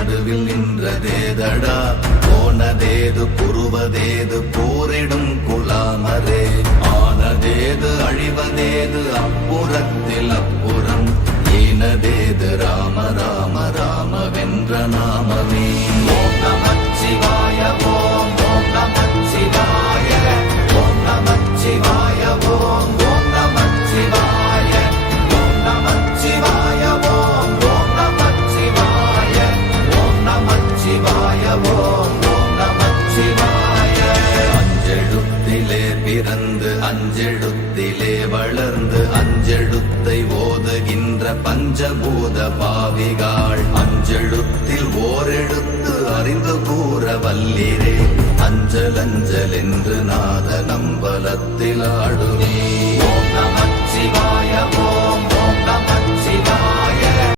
நடுவில் நின்றதேதடா போனதேது புருவதேது போரிடும் குலாமரே ஆனதேது அழிவதேது அப்புறத்தில் அப்புறம் ஈனதேது ராம ராம ராம வென்ற நாமமே ஓம் நமச்சிவாய ஓம் ஓம் நமச்சிவாய ஓம் நமச்சிவாய ஓம் ஓம் நமச்சிவாய ஓம் நமச்சிவாய ஓம் ஓம் நமச்சிவாய ஓம் நமச்சிவாய ஓம் ஓம் நமச்சிவாய அஞ்செழுத்திலே பிறந்து அஞ்செழுத்திலே வளர்ந்து அஞ்செழுத்தை ஓதுகின்ற பஞ்சபூத பாவிகாள் அஞ்செழுத்தில் ஓரெழுத்து அறிந்து கூற வல்லிரே அஞ்சல் அஞ்சல் என்று நாத நம்பலத்தில் ஆடுவே ஓம் நமச்சிவாய ஓம்